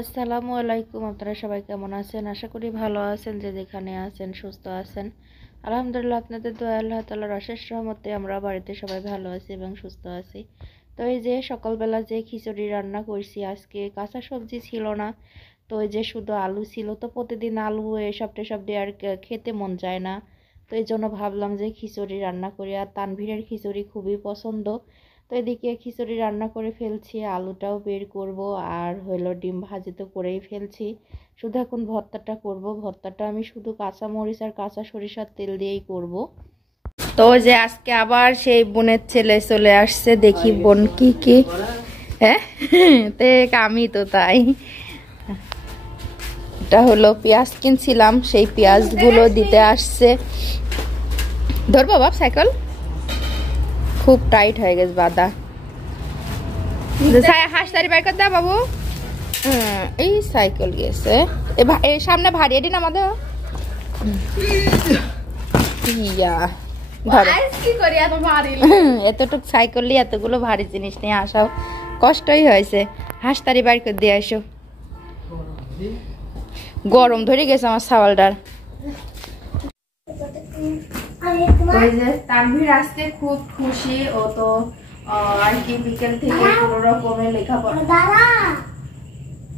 আসসালামু আলাইকুম। আপনারা সবাই কেমন আছেন? আশা করি ভালো আছেন। যে যেখানে আছেন সুস্থ আছেন। আলহামদুলিল্লাহ, আপনাদের দোয়া আল্লাহ তাআলার অশেষ রহমতে আমরা বাড়িতে সবাই ভালো আছি এবং সুস্থ আছি। তো এই যে সকালবেলা যে খিচুড়ি রান্না করছি, আজকে কাঁচা সবজি ছিল না, তো এই যে শুধু আলু ছিল। তো প্রতিদিন আলু এসব টেসব দিয়ে আর খেতে মন যায় না, তো এই জন্য ভাবলাম যে খিচুড়ি রান্না করি। আর তানভীরের খিচুড়ি খুবই পছন্দ। তো এদিকে খিচুড়ি রান্না করে ফেলছি, আলুটাও বের করব, আর হলো ডিম ভাজি তো করেই ফেলছি। শুধু এখন ভর্তাটা করব। ভর্তাটা আমি শুধু কাঁচা মরিচ আর কাঁচা সরিষার তেল দিয়েই করব। তো যে আজকে আবার সেই বোনের ছেলে চলে আসছে, দেখি বোন কি কি। হ্যাঁ, আমি তো তাই। এটা হলো পেঁয়াজ কিনছিলাম, সেই পেঁয়াজগুলো দিতে আসছে। ধরবো বাপ, সাইকেল খুব টাইট হয়ে গেছে বাদা। হাঁসতারি বাইক দা বাবু। এই সাইকেল গেছে এই সামনে ভারী এটি আমাদের এতটুক সাইকেল নিয়ে এতগুলো ভারী জিনিস নিয়ে আসাও কষ্টই হয়েছে। হাঁসতারি বাইর করে দিয়ে আসো, গরম ধরে গেছে আমার সাওয়ালটার। তানভীর আজকে খুব খুশি, ও তো আর কি বিকেল থেকে কোনো রকমের লেখাপড়া,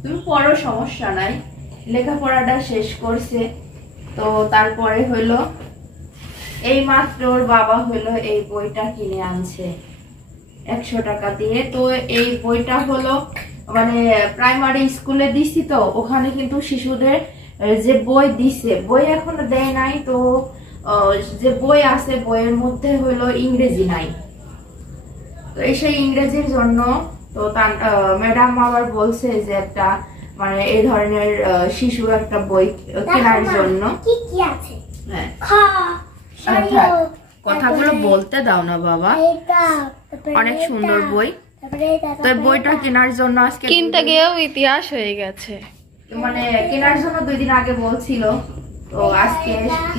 তুমি পড়ো সমস্যা নাই, লেখাপড়াটা শেষ করছে। তো তারপরে হইলো এই মাত্র ওর বাবা হইলো এই বইটা কিনে আনছে 100 টাকা দিয়ে। তো এই বইটা হলো মানে প্রাইমারি স্কুলে দিছি, তো ওখানে কিন্তু শিশুদের যে বই দিছে, বই এখনো দেয় নাই। তো যে বই আছে বইয়ের মধ্যে হইলো ইংরেজি নাই, তো সেই ইংরেজির জন্য তো ম্যাডাম আবার বলছে যে একটা মানে এই ধরনের শিশুর একটা বই কেনার জন্য। কথাগুলো বলতে দাও না বাবা, অনেক সুন্দর বই। তো বইটা কেনার জন্য আজকে কিনতে গিয়েও ইতিহাস হয়ে গেছে, মানে কেনার জন্য 2 দিন আগে বলছিল। তো আজকে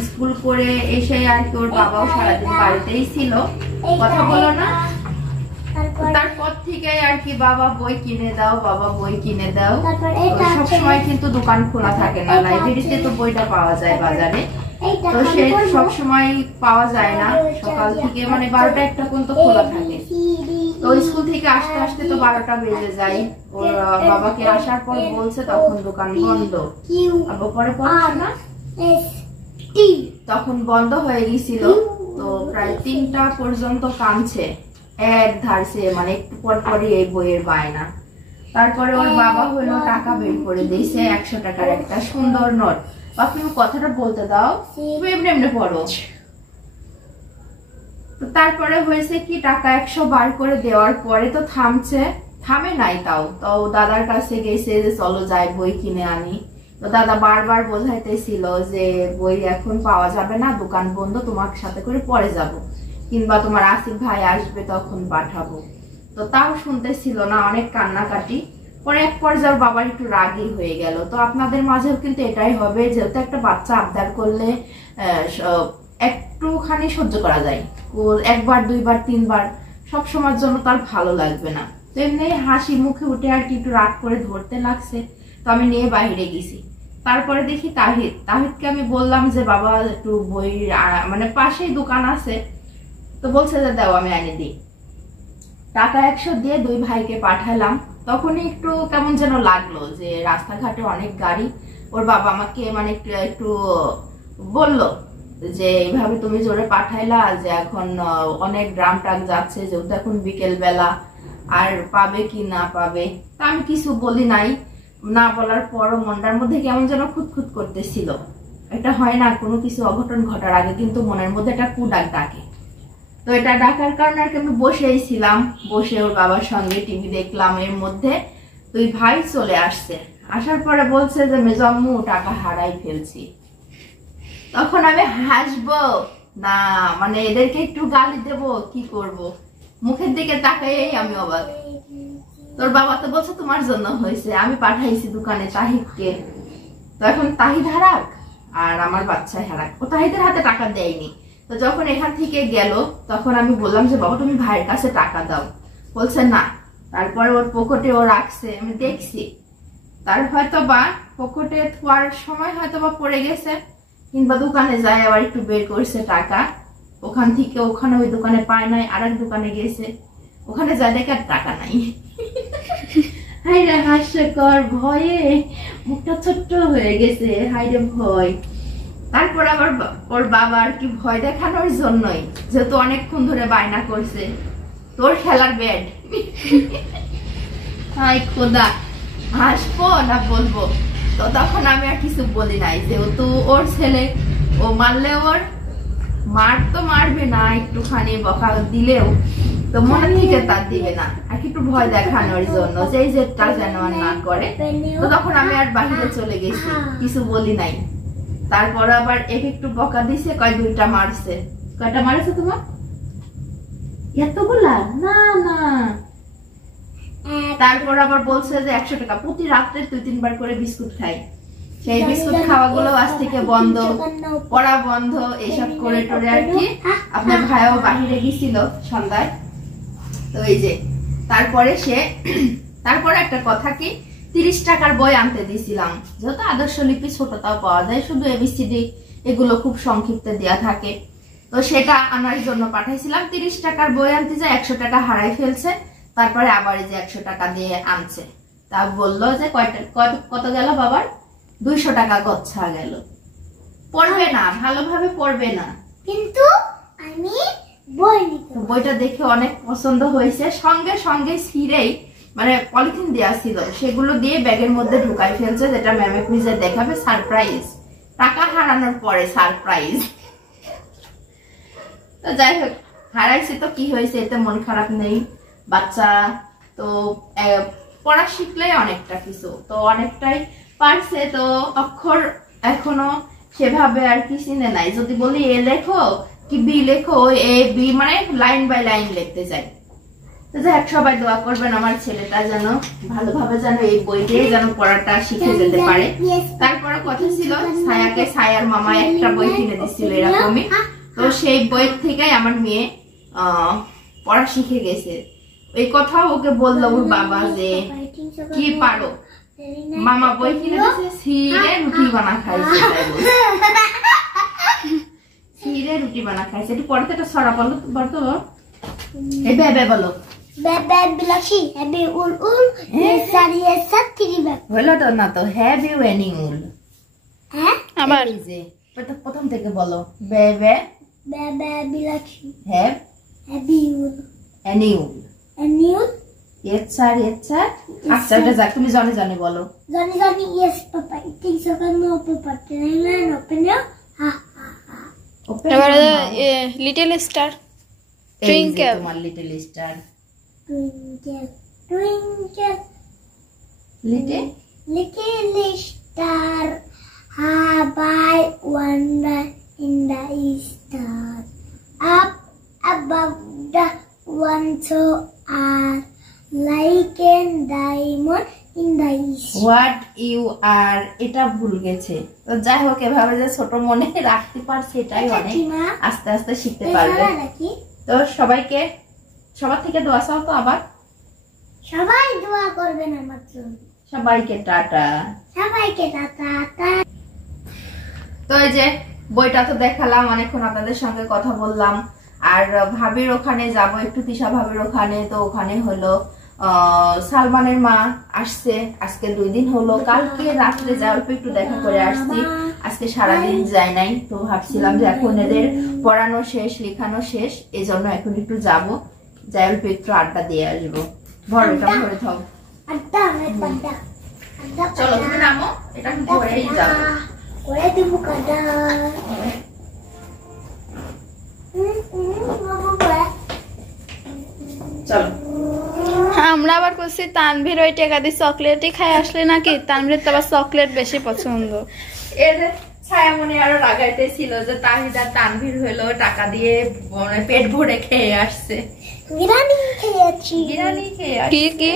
স্কুল করে এসে আর কি ওর বাবাও সারাদিন বাড়িতেই ছিল, কথা বলো না। তারপর থেকে আর কি বাবা বই কিনে দাও, বাবা বই কিনে দাও। সবসময় কিন্তু দোকান খোলা থাকে না, লাইব্রেরিতে তো বইটা পাওয়া যায় বাজারে, তো সে সবসময় পাওয়া যায় না। সকাল থেকে মানে 12টা 1টা পর্যন্ত খোলা থাকে। তো স্কুল থেকে আসতে আসতে তো 12টা বেজে যায়। ওর বাবাকে আসার পর বলছে তখন দোকান বন্ধ। পরে পড়ছে না, তখন বন্ধ হয়ে গেছিল। তো প্রায় 3টা পর্যন্ত কাঁদছে, এক ধারছে, মানে একটু পর পরই এই বইয়ের বায়না। তারপরে ওর বাবা হলো টাকা বের করে দিয়েছে 100 টাকার একটা সুন্দর নোট। বাপি কথাটা বলতে দাও, তুমি এমনি এমনি পড়ো। তো তারপরে হয়েছে কি, টাকা 100 বার করে দেওয়ার পরে তো থামে নাই। তাও দাদার কাছে গেছে যে চলো যাই বই কিনে আনি। তো দাদা বারবার বোঝাইতেছিল যে বই এখন পাওয়া যাবে না, দোকান বন্ধ, তোমার সাথে করে পরে যাব, কিংবা তোমার আসিফ ভাই আসবে তখন পাঠাবো। তো তাও শুনতেছিল না, অনেক কান্নাকাটি। পরে এক পর্যায়ে বাবার একটু রাগই হয়ে গেল। তো আপনাদের মাঝেও কিন্তু এটাই হবে, যেহেতু একটা বাচ্চা আবদার করলে একটুখানি সহ্য করা যায়, ও 1 বার 2 বার 3 বার সব সময়ের জন্য তার ভালো লাগবে না। তো এমনি হাসি মুখে উঠে আর কি একটু রাগ করে ধরতে লাগছে। তো আমি নিয়ে বাইরে গেছি। তারপরে দেখি তাহিদকে আমি বললাম যে বাবা একটু বই, মানে পাশেই দোকান আছে, তো বলছে যে দাও আমি এনে দিই। টাকা 100 দিয়ে 2 ভাইকে পাঠালাম। তখনই একটু কেমন যেন লাগলো যে রাস্তাঘাটে অনেক গাড়ি। ওর বাবা আমাকে মানে একটু বলল যে এইভাবে তুমি জোরে পাঠাইলা, যে এখন অনেক ড্রাম ট্রাক যাচ্ছে, যেহেতু এখন বিকেল বেলা, আর পাবে কি না পাবে। তা আমি কিছু বলি নাই। না বলার পরও মনটার মধ্যে কেমন যেন খুঁতখুত করতেছিল। এটা হয় না, কোনো কিছু অঘটন ঘটার আগে কিন্তু মনের মধ্যে একটা কুডাক ডাকে। তো এটা ডাকার কারণে আর কি আমি বসেই ছিলাম, বসে ওর বাবার সঙ্গে টিভি দেখলাম। এর মধ্যে 2 ভাই চলে আসছে, আসার পরে বলছে যে মেজম্মু টাকা হারাই ফেলছি। তখন আমি হাসবো না, মানে এদেরকে একটু গালি দেব, কি করব, মুখের দিকে তাকাইই আমি অবাক। তোর বাবা তো বলছে তোমার জন্য হয়েছে, আমি পাঠাইছি দোকানে তাহিদকে। তো এখন তাহিদ হারাক আর আমার বাচ্চা হারাক, ও তাহিদের হাতে টাকা দেয়নি। তো যখন এখান থেকে গেল তখন আমি বললাম যে বাবা তুমি ভাইয়ের কাছে টাকা দাও, বলছে না। তারপরে ওর পকেটে ও রাখছে, আমি দেখছি। তার হয়তো বা পকেটে থোয়ার সময় হয়তো বা পড়ে গেছে, কিংবা দোকানে যায় আবার একটু বের করছে টাকা, ওখান থেকে ওখানে ওই দোকানে পায় নাই, আরেক দোকানে গেছে, ওখানে যায় দেখে আর টাকা নাই। হাইরে হাস্যকর, ভয়ে মুখটা ছোট্ট হয়ে গেছে, হাইরে ভয়। তারপর আবার ওর বাবা আর কি ভয় দেখানোর জন্যই, যেহেতু অনেকক্ষণ ধরে বায়না করছে তোর খেলার ব্যাট, হাই খোদা হাসবো না বলবো, তো তখন আমি আর কিছু বলি নাই, যেহেতু ওর ছেলে, ও মারলে ওর মার তো মারবে না, একটুখানি বকা দিলেও তো মনে থেকে তার দিবে না, আর একটু ভয় দেখানোর জন্য যে এই জেদটা যেন আর না করে। তো তখন আমি আর বাহিরে চলে গেছি, কিছু বলি নাই। তারপর আবার একটু বকা দিছে, কয় 2টা মারছে। কয়টা মারছে তোমার? এতগুলা? না না। তারপর আবার বলছে যে 100 টাকা প্রতি রাত্রে 2-3 বার করে বিস্কুট খাই, সেই বিস্কুট খাওয়াগুলো আজ থেকে বন্ধ, পড়া বন্ধ, এসব করে টোরে আর কি। আপনার ভাইও বাহিরে গেছিল সন্ধ্যায়, তো এই যে তারপরে একটা কথা কি, 30 টাকার বই আনতে দিয়েছিলাম, যেহেতু আদর্শ লিপি ছোটটাও পাওয়া যায়, শুধু এবিসিডি এগুলো খুব সংক্ষিপ্তে দেয়া থাকে, তো সেটা আনার জন্য পাঠাইছিলাম। 30 টাকার বই আনতে যায় 100 টাকা হারাই ফেলছে, তারপরে আবার এই যে 100 টাকা দিয়ে আনছে। তা বললো যে কত গেল বাবার? 200 টাকা গচ্ছা গেল। পড়বে না, ভালোভাবে পড়বে না, কিন্তু আমি বইটা দেখে অনেক পছন্দ হয়েছে, সঙ্গে সঙ্গে ছিঁড়েই মানে পলিথিন দেওয়া ছিল সেগুলো দিয়ে ব্যাগের মধ্যে ঢুকাই ফেলছে, যেটা ম্যামে কুইজে দেখাবে সারপ্রাইজ, টাকা হারানোর পরে সারপ্রাইজ। তো যাই হোক, হারাইছে তো কি হয়েছে, এতে মন খারাপ নেই, বাচ্চা তো পড়া শিখলে অনেকটা কিছু, তো অনেকটাই পারছে, তো অক্ষর এখনো সেভাবে আর কি চিনে নাই। যদি বলি এ লেখো কি বি লেখো, এ বি মানে লাইন বাই লাইন লিখতে যাই। তো যাই হোক, সবাই দোয়া করবেন আমার ছেলেটা যেন ভালোভাবে যেন এই বই দিয়ে যেন পড়াটা শিখে যেতে পারে। তারপরে কথা ছিল ছায়াকে ছায়ার মামা একটা বই কিনে দিচ্ছিল এরকমই, তো সেই বই থেকেই আমার মেয়ে পড়া শিখে গেছে। এই কথা ওকে বললো ওর বাবা যে কি পারো, মামা বই কিনে দিয়েছে, ছিঁড়ে রুটি বানা খাইছে, ছিঁড়ে রুটি বানা খাইছে। একটু পড়তে একটা ছড়া বলো বলতো, এই বেবে বলো, বেবে বিলাসী হেবি উল উল সারি সাতরি বে হলো তো না, তো হেভি ওয়েনিং উল, হ্যাঁ আবার এই যে প্রথম থেকে বলো, বেবে বেবে বিলাসী হেভি উল এনিউল এনিউল এছার আচ্ছা এটা যাক, তুমি জানি জানি বলো, জানি ইয়েস পাপা ইটিং সকাল নো পাপা ট্রেন ওপেন হা হা ওপেন। এবার লিটল স্টার টুইঙ্কেল, তোমার little star twinkle little star have I wonder in the star up above the one so are like a diamond in the east. What you are, এটা ভুল গেছে। তো যাই হোক, এভাবে যে ছোট মনে রাখতে পারছে এটাই অনেক, আস্তে আস্তে শিখতে পারবে। তো সবাইকে সবার থেকে দোয়া চাও, তো আবার সবাই দোয়া করবেন আমার জন্য। সবাইকে টাটা, সবাইকে টাটা। তো এই যে বইটা তো দেখালাম, অনেকক্ষণ আপনাদের সঙ্গে কথা বললাম, আর ভাবির ওখানে যাব একটু, তিশা ভাবির ওখানে। তো ওখানে হলো সালমানের মা আসছে, আজকে 2 দিন হলো, কালকে রাত্রে যাওয়ার একটু দেখা করে আসছি, আজকে সারাদিন যাই নাই। তো ভাবছিলাম যে এখন এদের পড়ানো শেষ, লেখানো শেষ, এই জন্য এখন একটু যাবো, যাই অল্প একটু আড্ডা দিয়ে আসবো। ভরটা ভরে থাক, চলো তুমি নামো, এটা ভরেই যাবো, করে দিব কাদা। চলো আমরা আবার করছি তানভীর ওই টাকা দিয়ে চকলেটই খাই আসলে নাকি, তানভীর তো আবার চকলেট বেশি পছন্দ। এর ছায়ামণি আরো লাগাইতেছিল যে তাহিদা তানভীর হইলো টাকা দিয়ে পেট ভরে খেয়ে আসছে। বিরিয়ানি খেয়েছি, বিরিয়ানি খেয়ে কি কি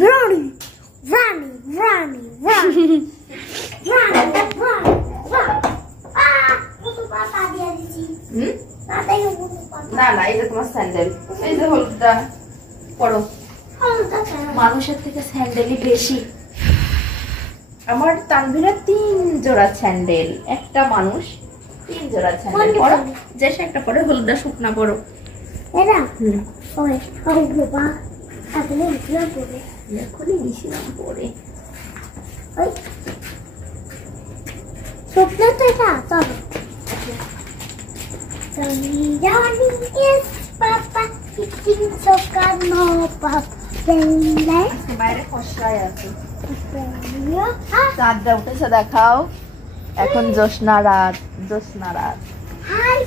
বিরিয়ানি রানি রানি রানি রানি না না, এই যে তোমার স্যান্ডেল, এই যে হলুদটা পরো, মানুষের থেকে স্যান্ডেলই বেশি। আমার তানভীরের 3 জোড়া স্যান্ডেল, একটা মানুষ 3 জোড়া স্যান্ডেল পরো, যে একটা পরে হলুদটা শুকনা পরো। এরা ওই ওই বাবা আপনি ইসলাম পড়ে এখনই গেছিলাম পরে। ওই স্বপ্ন তো এটা চলো Johnny is Papa eating soccer no pop আজকে বাইরে খসড়ায় আছে, চাঁদটা উঠেছে দেখাও। এখন জ্যোৎস্না রাত,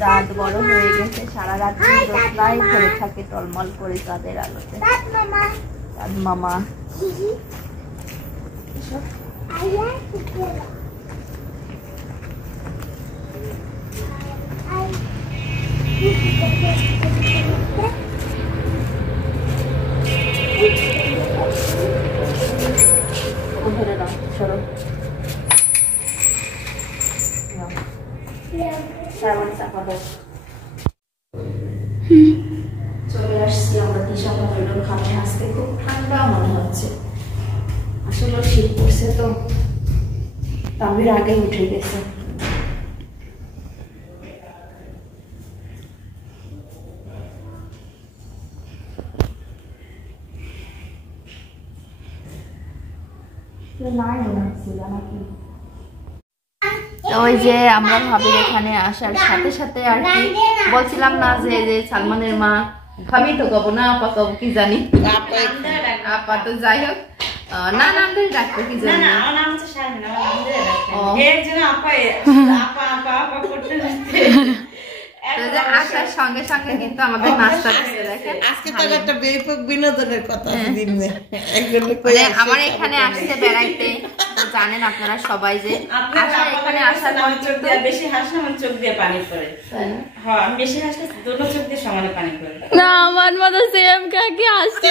চাঁদ বড় হয়ে গেছে, সারা রাত জ্যোৎস্নায় পড়ে থাকে টলমল করে চাঁদের আলোতে। চাঁদ মামা ধরে নাও, সরো চলে আসছি আমরা দিশা হোটেলের খামে। আজকে খুব ঠান্ডা মনে হচ্ছে, আসলে শীত পড়ছে তো, তামির আগে উঠে গেছে। ওই যে আমরা ভাবির এখানে আসার সাথে সাথে আর কি বলছিলাম না যে সালমানের মা, ভাবি তো কব না, আপা কব কি জানি, আপা তো যাই হোক না নাম ধরে ডাকবো কি জানি। আসার সঙ্গে সঙ্গে কিন্তু আমাদের নাস্তা আজকে তো একটা ব্যাপক বিনোদনের কথা আমার এখানে আসছে বেড়াইতে, জানেন আপনারা সবাই যে এখানে আসার পর চোখ দিয়ে বেশি হাসলে আমার চোখ দিয়ে পানি পড়ে। হ্যাঁ আমি বেশি হাসলে দুটো চোখ দিয়ে সমানে পানি পড়ে। না আমার মতো সেম কাকি হাসতে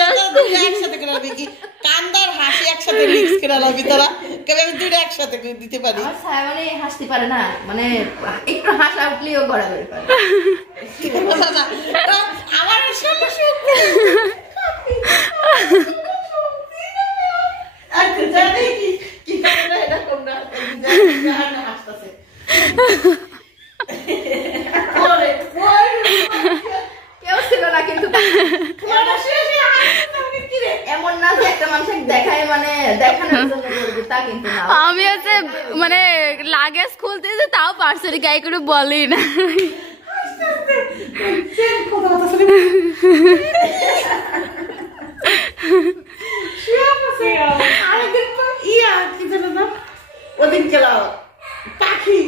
একসাথে করে কি কান্দার হাসি একসাথে মিক্স করে লাবি তোরা, কবে আমি দুটো একসাথে করে দিতে পারি। আমার ছায়া মানে হাসতে পারে না, মানে একটু হাসা উঠলেও গড়াগড়ি করে। আমার আসলে আচ্ছা জানি কি করে না এরকম না হাসতেছে কেউ ছিল না কিন্তু এমন না যে একটা মানুষকে দেখায় মানে দেখানোর জন্য করবে তা কিন্তু না। আমি হচ্ছে মানে লাগেজ খুলতেছে তাও পার্সেল গায়ে করে বলি না। ওদিন গেল পাখি